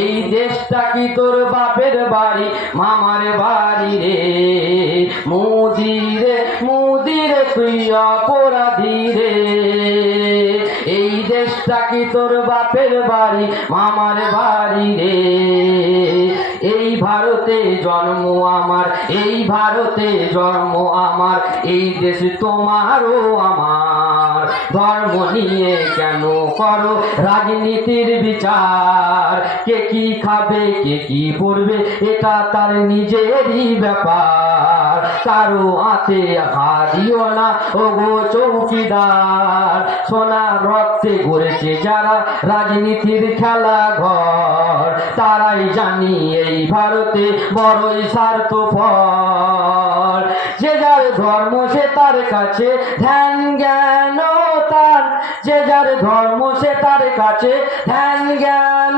এই দেশটা কি তোর বাপের বাড়ি মামার বাড়ি রে? মোদি রে তুই অপরাধী রে। এই দেশটা কি তোর বাপের বাড়ি মামার বাড়ি রে? এই ভারতে জন্ম আমার, এই ভারতে জন্ম আমার, এই দেশ তোমারও আমার। ধর্ম নিয়ে কেন করো রাজনীতির বিচার? কে কি খাবে কে কি পড়বে এটা তার নিজেরই ব্যাপার। কারো হাতে হাত দিও না ওগো চৌকিদার। সোনা রক্তে গড়েছে যারা রাজনীতির খেলা ঘর, তারাই জানি এই ভারতে বড়ই স্বার্থপর। যে যার ধর্ম সে তার কাছে ধ্যান জ্ঞান তার, যে যার ধর্ম সে তার কাছে ধ্যান জ্ঞান